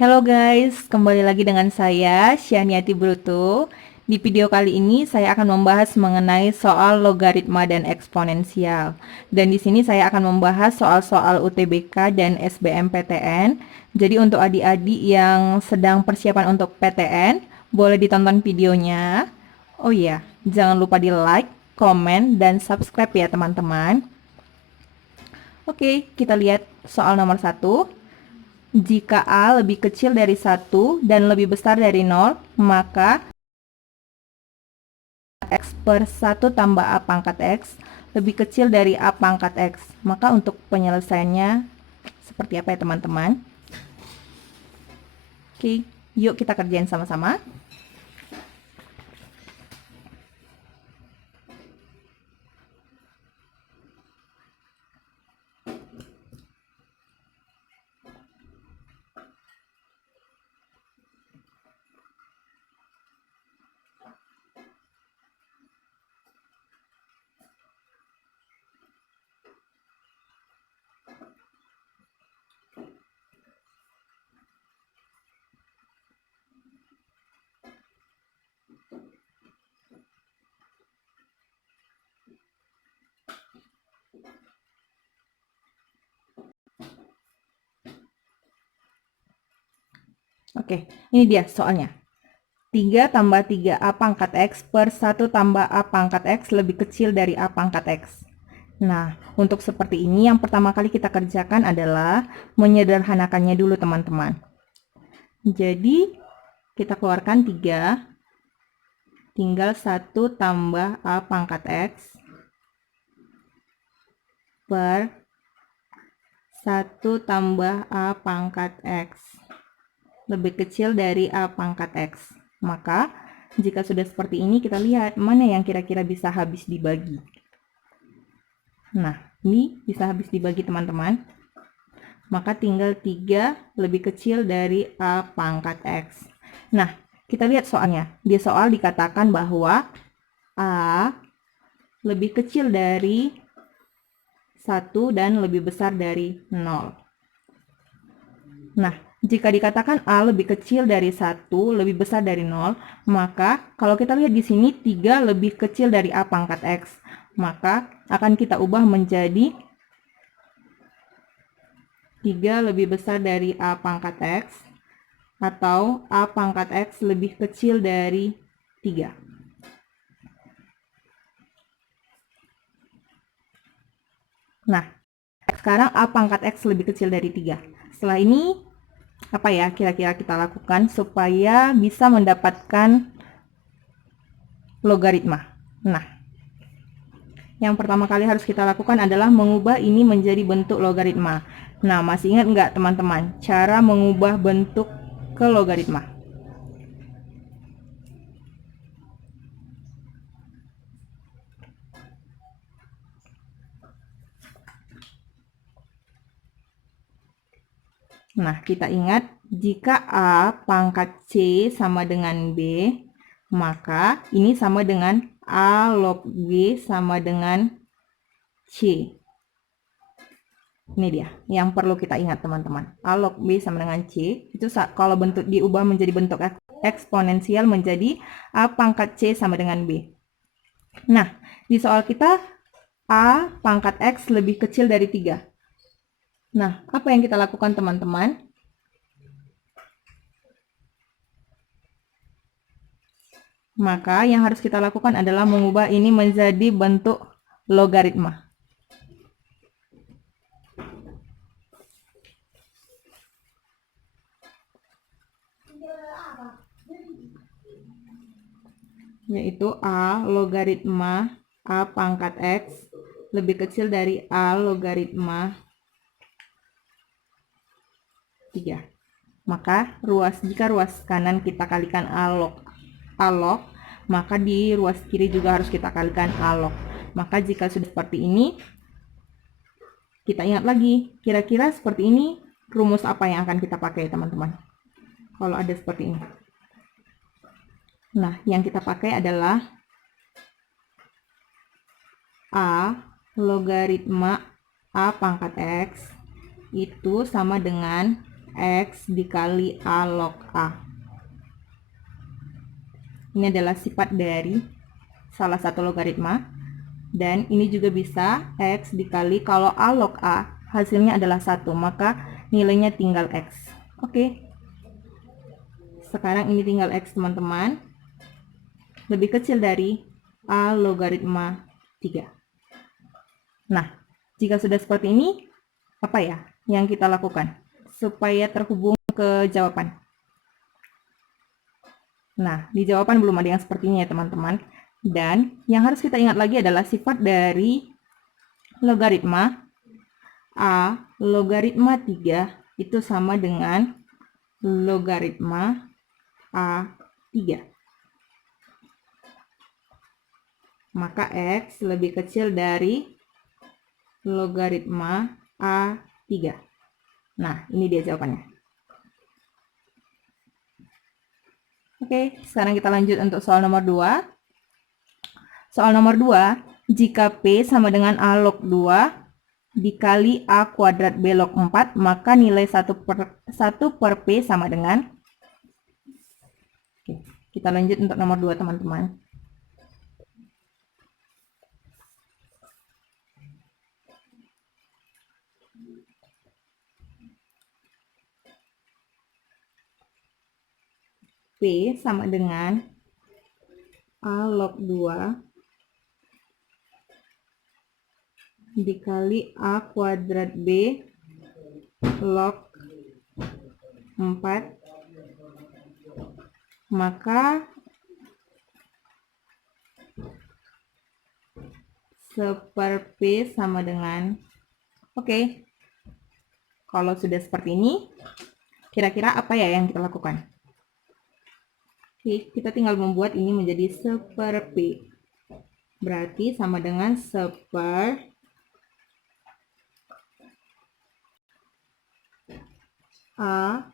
Halo guys, kembali lagi dengan saya Syahniati Bruto. Di video kali ini saya akan membahas mengenai soal logaritma dan eksponensial. Dan di sini saya akan membahas soal-soal UTBK dan SBMPTN. Jadi untuk adik-adik yang sedang persiapan untuk PTN, boleh ditonton videonya. Oh iya, jangan lupa di like, komen, dan subscribe ya teman-teman. Oke, kita lihat soal nomor 1. Jika A lebih kecil dari 1 dan lebih besar dari 0, maka X per 1 tambah A pangkat X lebih kecil dari A pangkat X. Maka untuk penyelesaiannya seperti apa ya teman-teman? Oke, yuk kita kerjain sama-sama. Oke, ini dia soalnya. 3 tambah 3A pangkat X per 1 tambah A pangkat X lebih kecil dari A pangkat X. Nah, untuk seperti ini yang pertama kali kita kerjakan adalah menyederhanakannya dulu teman-teman. Jadi, kita keluarkan 3, tinggal 1 tambah A pangkat X per 1 tambah A pangkat X lebih kecil dari A pangkat X. Maka, jika sudah seperti ini, kita lihat mana yang kira-kira bisa habis dibagi. Nah, ini bisa habis dibagi teman-teman. Maka tinggal 3 lebih kecil dari A pangkat X. Nah, kita lihat soalnya. Di soal dikatakan bahwa A lebih kecil dari 1 dan lebih besar dari 0. Nah, jika dikatakan A lebih kecil dari 1, lebih besar dari 0, maka kalau kita lihat di sini 3 lebih kecil dari A pangkat X. Maka akan kita ubah menjadi 3 lebih besar dari A pangkat X atau A pangkat X lebih kecil dari 3. Nah, sekarang A pangkat X lebih kecil dari 3. Setelah ini, apa ya kira-kira kita lakukan supaya bisa mendapatkan logaritma? Nah, yang pertama kali harus kita lakukan adalah mengubah ini menjadi bentuk logaritma. Nah, masih ingat nggak teman-teman cara mengubah bentuk ke logaritma? Nah, kita ingat jika A pangkat C sama dengan B, maka ini sama dengan A log B sama dengan C. Ini dia yang perlu kita ingat teman-teman. A log B sama dengan C, itu kalau bentuk diubah menjadi bentuk eksponensial menjadi A pangkat C sama dengan B. Nah, di soal kita A pangkat X lebih kecil dari 3. Nah, apa yang kita lakukan teman-teman? Maka yang harus kita lakukan adalah mengubah ini menjadi bentuk logaritma. Yaitu A logaritma A pangkat X lebih kecil dari A logaritma 3. Maka jika ruas kanan kita kalikan A log, maka di ruas kiri juga harus kita kalikan A log. Maka jika sudah seperti ini, kita ingat lagi, kira-kira seperti ini rumus apa yang akan kita pakai teman-teman? Kalau ada seperti ini. Nah, yang kita pakai adalah A logaritma A pangkat X itu sama dengan X dikali A log A. Ini adalah sifat dari salah satu logaritma. Dan ini juga bisa X dikali, kalau A log A hasilnya adalah 1, maka nilainya tinggal X. Oke. Sekarang ini tinggal X, teman-teman. Lebih kecil dari A logaritma 3. Nah, jika sudah seperti ini, apa ya yang kita lakukan supaya terhubung ke jawaban? Nah, di jawaban belum ada yang sepertinya ya, teman-teman. Dan yang harus kita ingat lagi adalah sifat dari logaritma A logaritma 3 itu sama dengan logaritma A3. Maka X lebih kecil dari logaritma A3. Nah, ini dia jawabannya. Oke, sekarang kita lanjut untuk soal nomor 2. Soal nomor 2, jika P sama dengan A log 2 dikali A kuadrat B log 4, maka nilai 1 per P sama dengan... Oke, kita lanjut untuk nomor 2, teman-teman. P sama dengan A log 2 dikali A kuadrat B log 4, maka seper P sama dengan... Oke, kalau sudah seperti ini, kira-kira apa ya yang kita lakukan? Oke, kita tinggal membuat ini menjadi seper P. Berarti sama dengan seper A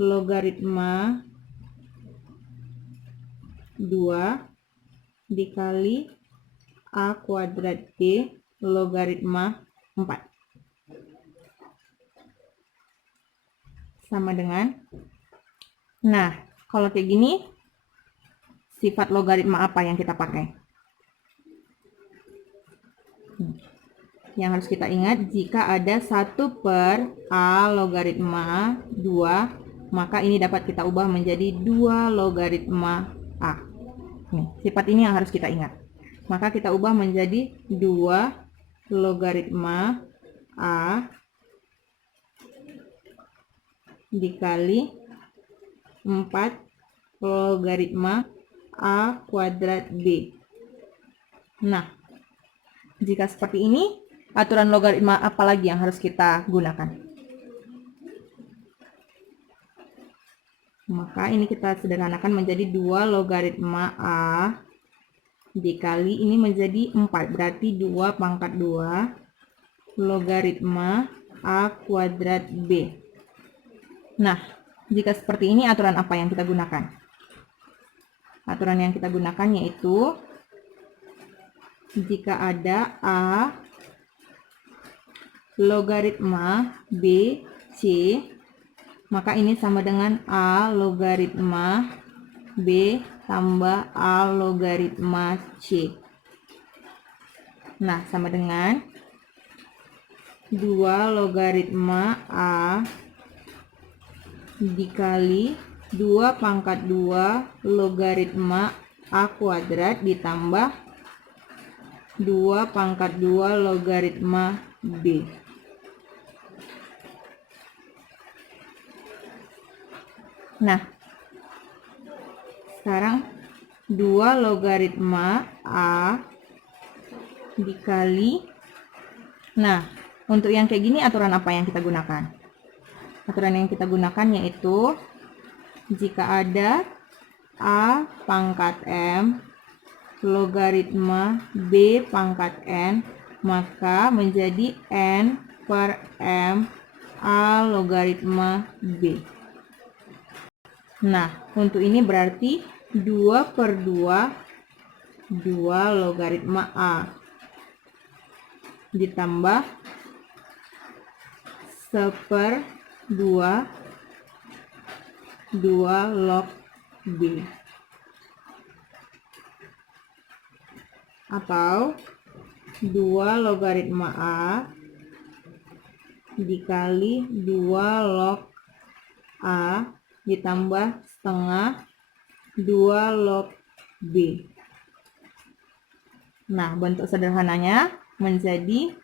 logaritma 2 dikali A kuadrat B logaritma 4. Sama dengan... Nah, kalau kayak gini, sifat logaritma apa yang kita pakai? Yang harus kita ingat, jika ada 1 per A logaritma 2, maka ini dapat kita ubah menjadi 2 logaritma A. Nih, sifat ini yang harus kita ingat. Maka kita ubah menjadi 2 logaritma A dikali 4 logaritma A kuadrat B. Nah, jika seperti ini, aturan logaritma apa lagi yang harus kita gunakan? Maka ini kita sederhanakan menjadi 2 logaritma A dikali ini menjadi 4. Berarti 2 pangkat 2 logaritma A kuadrat B. Nah, jika seperti ini, aturan apa yang kita gunakan? Aturan yang kita gunakan yaitu jika ada A logaritma B C, maka ini sama dengan A logaritma B tambah A logaritma C. Nah, sama dengan 2 logaritma A dikali 2 pangkat 2 logaritma A kuadrat ditambah 2 pangkat 2 logaritma B. Nah, sekarang 2 logaritma A dikali... Nah, untuk yang kayak gini aturan apa yang kita gunakan? Aturan yang kita gunakan yaitu jika ada A pangkat M logaritma B pangkat N, maka menjadi N per M A logaritma B. Nah, untuk ini berarti 2 per 2 logaritma A ditambah 1/2 2 log B. Atau 2 logaritma A dikali 2 log A ditambah setengah 2 log B. Nah, bentuk sederhananya menjadi,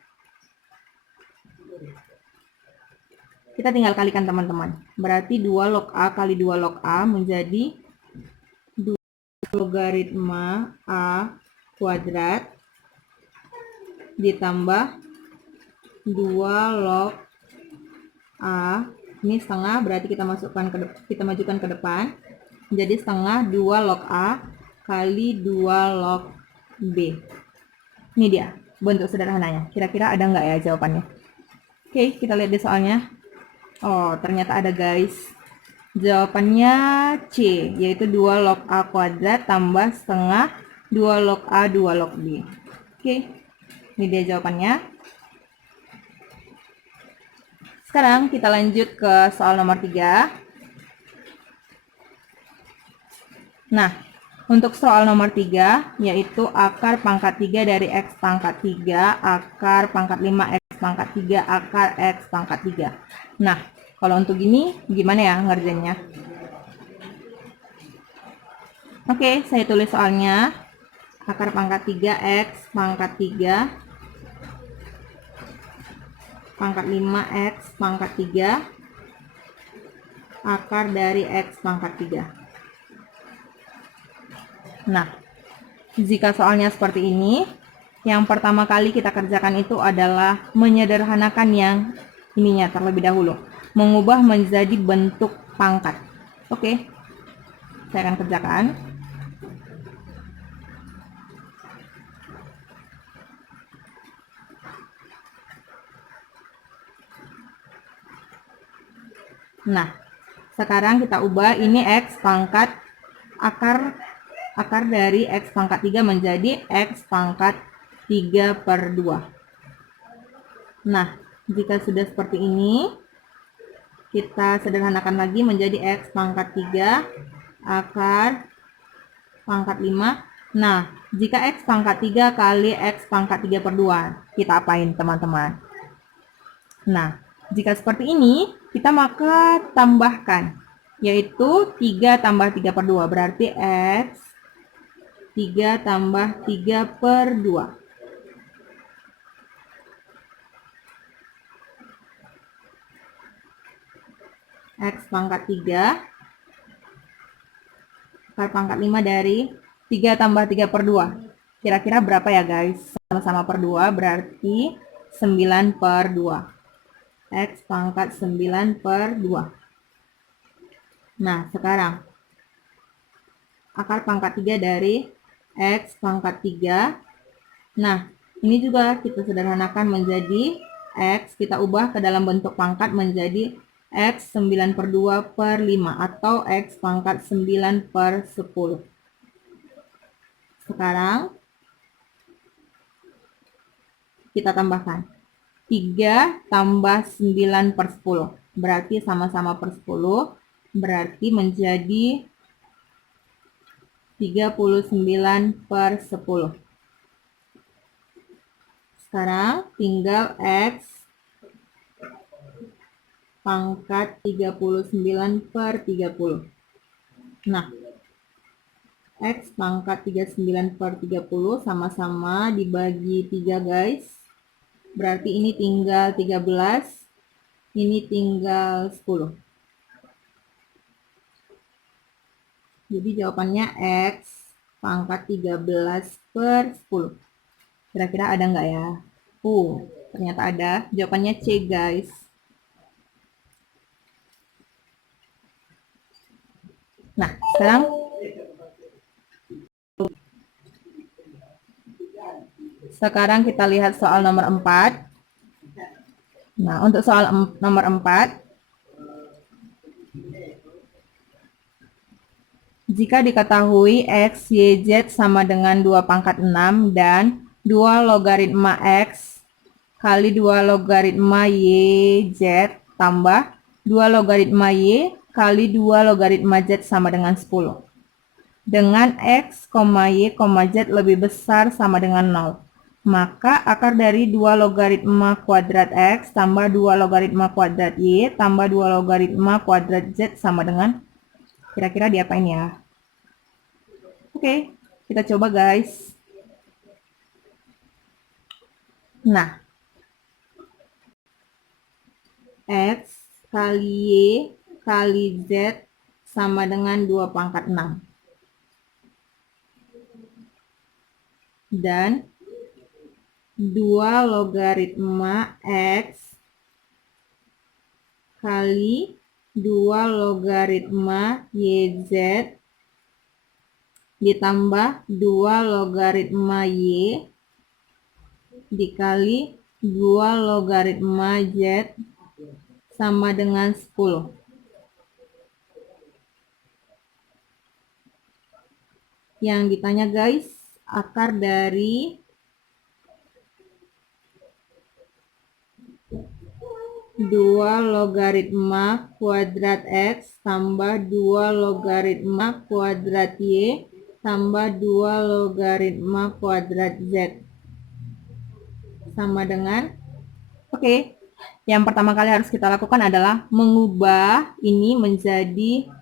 kita tinggal kalikan teman-teman. Berarti 2 log A kali 2 log A menjadi 2 logaritma A kuadrat ditambah 2 log A. Ini setengah, berarti kita majukan ke depan. Jadi setengah 2 log A kali 2 log B. Ini dia bentuk sederhananya. Kira-kira ada nggak ya jawabannya? Oke, kita lihat di soalnya. Oh, ternyata ada guys. Jawabannya C, yaitu 2 log A kuadrat tambah setengah 2 log A 2 log B. Oke, ini dia jawabannya. Sekarang kita lanjut ke soal nomor 3. Nah, untuk soal nomor 3, yaitu akar pangkat 3 dari X pangkat 3, akar pangkat 5 X pangkat 3, akar X pangkat 3. Nah, kalau untuk ini, gimana ya ngerjainnya? Oke, saya tulis soalnya. Akar pangkat 3 X pangkat 3, pangkat 5 X pangkat 3, akar dari X pangkat 3. Nah, jika soalnya seperti ini, yang pertama kali kita kerjakan itu adalah menyederhanakan yang ininya terlebih dahulu. Mengubah menjadi bentuk pangkat. Oke, saya akan kerjakan. Nah, sekarang kita ubah ini X pangkat akar dari X pangkat 3 menjadi X pangkat 3/2. Nah, jika sudah seperti ini, kita sederhanakan lagi menjadi X pangkat 3 akar pangkat 5. Nah, jika X pangkat 3 kali X pangkat 3/2, kita apain teman-teman? Nah, jika seperti ini, kita maka tambahkan, yaitu 3 tambah 3/2, berarti X 3 tambah 3/2. X pangkat 3, akar pangkat 5 dari 3 tambah 3/2. Kira-kira berapa ya guys? Sama-sama per 2, berarti 9/2. X pangkat 9/2. Nah, sekarang akar pangkat 3 dari X pangkat 3. Nah, ini juga kita sederhanakan menjadi X, kita ubah ke dalam bentuk pangkat menjadi X 9/2/5 atau X pangkat 9/10. Sekarang kita tambahkan 3 tambah 9/10, berarti sama-sama per 10, berarti menjadi 39/10. Sekarang tinggal X pangkat 39/30. Nah, X pangkat 39/30 sama-sama dibagi 3 guys. Berarti ini tinggal 13, ini tinggal 10. Jadi jawabannya X pangkat 13/10. Kira-kira ada nggak ya? Ternyata ada. Jawabannya C guys. Nah, sekarang kita lihat soal nomor 4. Nah, untuk soal nomor 4, jika diketahui X, Y, Z sama dengan 2 pangkat 6 dan 2 logaritma X kali 2 logaritma Y, Z tambah 2 logaritma Y kali 2 logaritma Z sama dengan 10. Dengan X, Y, Z lebih besar sama dengan 0. Maka akar dari 2 logaritma kuadrat X tambah 2 logaritma kuadrat Y tambah 2 logaritma kuadrat Z sama dengan, kira-kira diapain ya? Oke, kita coba guys. Nah, X kali Y kali Z sama dengan 2 pangkat 6. Dan 2 logaritma X kali 2 logaritma YZ ditambah 2 logaritma Y dikali 2 logaritma Z sama dengan 10. Yang ditanya guys, akar dari 2 logaritma kuadrat X tambah 2 logaritma kuadrat Y tambah 2 logaritma kuadrat Z sama dengan, oke, yang pertama kali harus kita lakukan adalah mengubah ini menjadi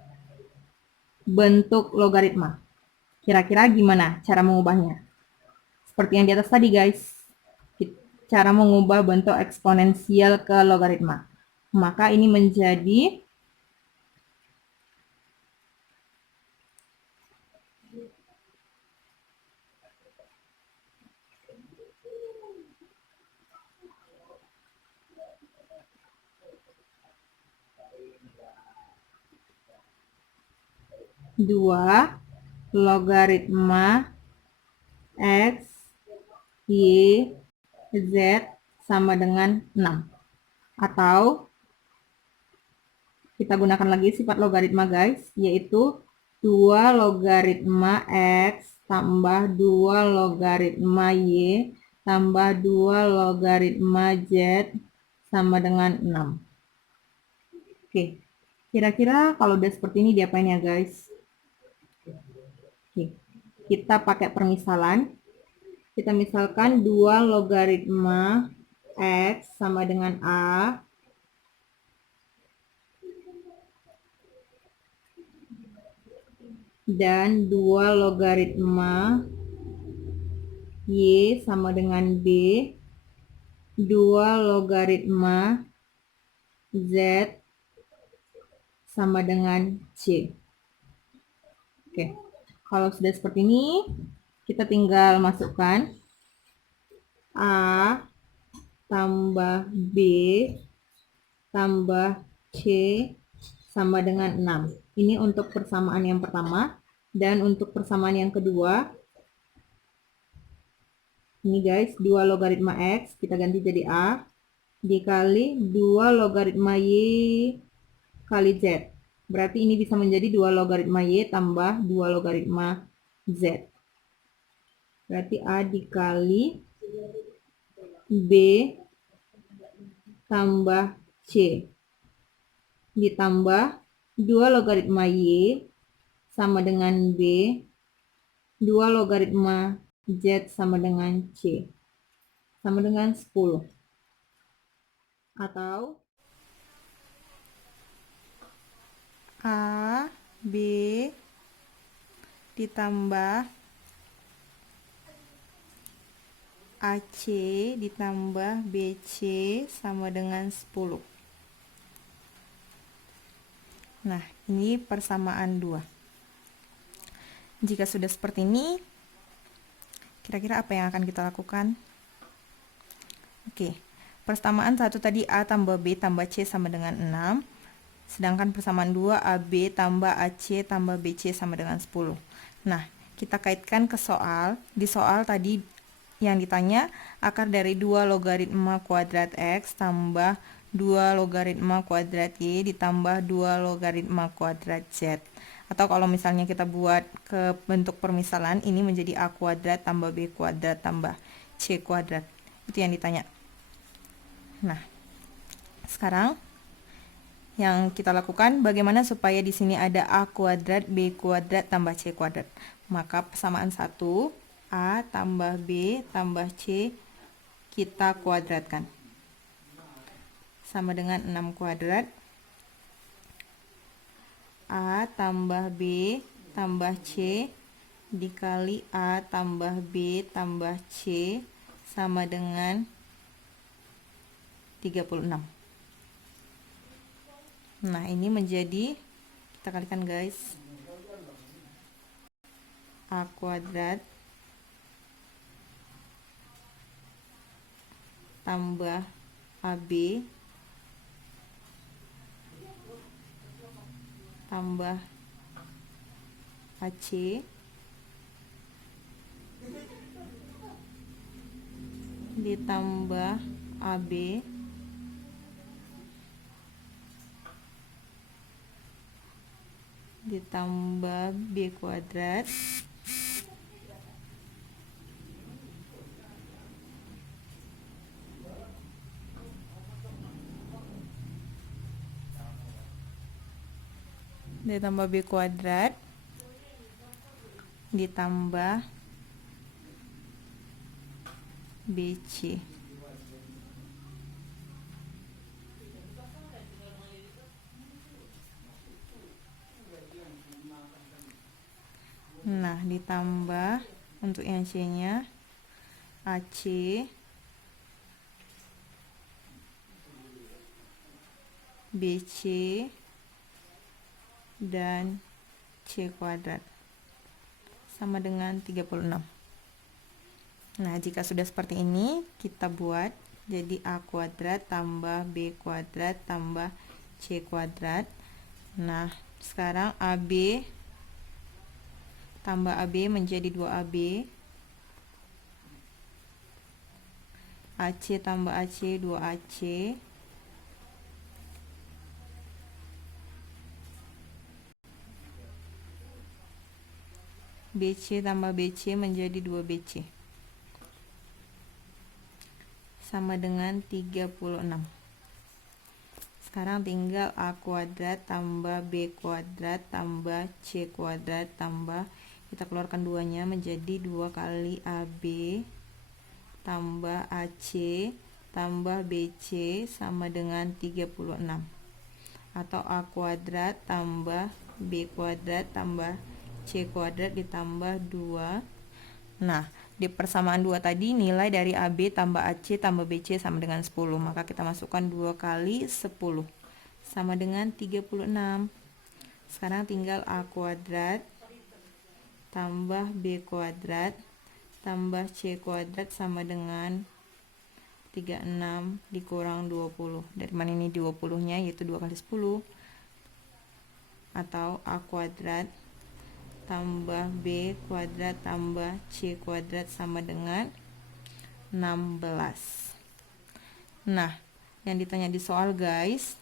bentuk logaritma. Kira-kira gimana cara mengubahnya? Seperti yang di atas tadi guys, cara mengubah bentuk eksponensial ke logaritma. Maka ini menjadi dua logaritma X, Y, Z sama dengan 6. Atau kita gunakan lagi sifat logaritma guys, yaitu 2 logaritma X tambah 2 logaritma Y tambah 2 logaritma Z sama dengan 6. Oke, kira-kira kalau udah seperti ini diapain ya guys? Oke, kita pakai permisalan. Kita misalkan 2 logaritma X sama dengan A dan 2 logaritma Y sama dengan B, 2 logaritma Z sama dengan C. Oke, kalau sudah seperti ini, kita tinggal masukkan A tambah B tambah C sama dengan 6. Ini untuk persamaan yang pertama. Dan untuk persamaan yang kedua, ini guys, 2 logaritma X, kita ganti jadi A, dikali 2 logaritma Y kali Z. Berarti ini bisa menjadi 2 logaritma Y tambah 2 logaritma Z. Berarti A dikali B tambah C ditambah 2 logaritma Y sama dengan B, 2 logaritma Z sama dengan C, sama dengan 10. Atau A, B ditambah AC ditambah BC sama dengan 10. Nah, ini persamaan 2. Jika sudah seperti ini, kira-kira apa yang akan kita lakukan? Oke, persamaan 1 tadi A tambah B tambah C sama dengan 6. Sedangkan persamaan 2 AB tambah AC tambah BC sama dengan 10. Nah, kita kaitkan ke soal. Di soal tadi yang ditanya akar dari 2 logaritma kuadrat X tambah 2 logaritma kuadrat Y ditambah 2 logaritma kuadrat Z. Atau kalau misalnya kita buat ke bentuk permisalan, ini menjadi A kuadrat tambah B kuadrat tambah C kuadrat. Itu yang ditanya. Nah, sekarang yang kita lakukan, bagaimana supaya di sini ada A kuadrat B kuadrat tambah C kuadrat. Maka persamaan 1, A tambah B tambah C kita kuadratkan. Sama dengan 6 kuadrat. A tambah B tambah C dikali A tambah B tambah C sama dengan 36. Nah, ini menjadi, kita kalikan guys, A kuadrat tambah AB tambah AC ditambah AB ditambah B kuadrat ditambah B kuadrat ditambah BC. Nah, ditambah untuk yang C-nya AC BC dan C kuadrat sama dengan 36. Nah, jika sudah seperti ini, kita buat jadi A kuadrat tambah B kuadrat tambah C kuadrat. Nah, sekarang AB tambah AB menjadi 2AB, AC tambah AC 2AC, BC tambah BC menjadi 2BC sama dengan 36. Sekarang tinggal A kuadrat tambah B kuadrat tambah C kuadrat tambah, kita keluarkan duanya menjadi 2 kali AB tambah AC tambah BC sama dengan 36. Atau A kuadrat tambah B kuadrat tambah C kuadrat ditambah 2. Nah, di persamaan 2 tadi nilai dari AB tambah AC tambah BC sama dengan 10. Maka kita masukkan 2 kali 10 sama dengan 36. Sekarang tinggal A kuadrat tambah B kuadrat tambah C kuadrat sama dengan 36 dikurang 20. Dari mana ini 20-nya, yaitu 2 kali 10. Atau A kuadrat tambah B kuadrat tambah C kuadrat sama dengan 16. Nah, yang ditanya di soal guys,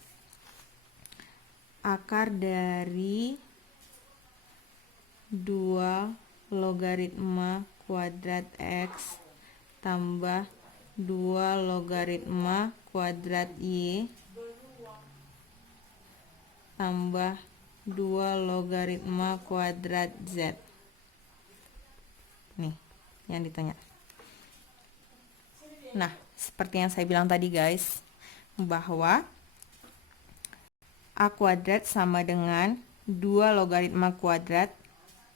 akar dari 2 logaritma kuadrat X tambah 2 logaritma kuadrat Y tambah 2 logaritma kuadrat Z. Nih, yang ditanya. Nah, seperti yang saya bilang tadi guys, bahwa A kuadrat sama dengan 2 logaritma kuadrat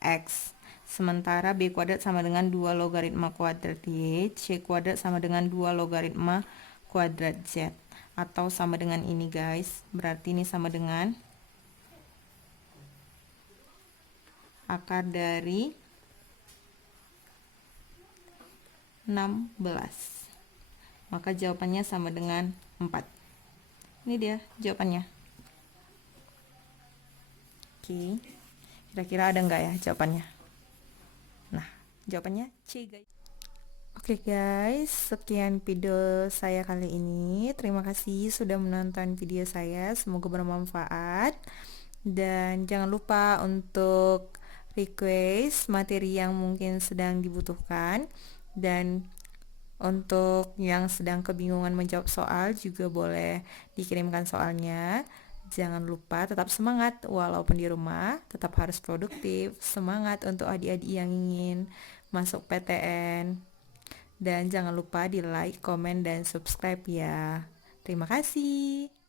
X. Sementara B kuadrat sama dengan 2 logaritma kuadrat Y, C kuadrat sama dengan 2 logaritma kuadrat Z. Atau sama dengan ini guys, berarti ini sama dengan akar dari 16. Maka jawabannya sama dengan 4. Ini dia jawabannya. Oke, kira-kira ada nggak ya jawabannya? Nah, jawabannya C guys. Oke guys, sekian video saya kali ini. Terima kasih sudah menonton video saya. Semoga bermanfaat. Dan jangan lupa untuk request materi yang mungkin sedang dibutuhkan. Dan untuk yang sedang kebingungan menjawab soal juga boleh dikirimkan soalnya. Jangan lupa tetap semangat, walaupun di rumah tetap harus produktif. Semangat untuk adik-adik yang ingin masuk PTN. Dan jangan lupa di like, komen, dan subscribe ya. Terima kasih.